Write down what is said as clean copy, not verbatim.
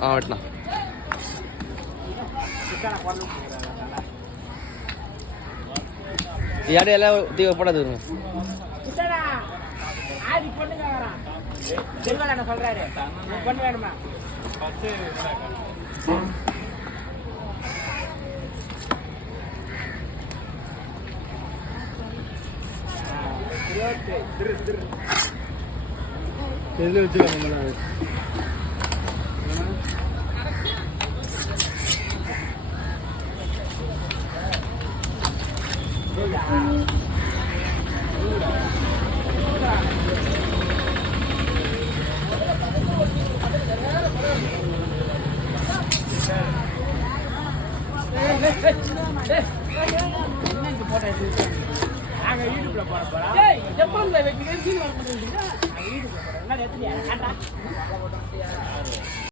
வெட்டலாம். யாரு எல்லாம் தீவ போடாது வருங்க. சொல்றாரு பொண்ணு வேணுமா? எதில் வச்சுக்கோங்க. யூடியூப்ல போட போறோம். எப்போ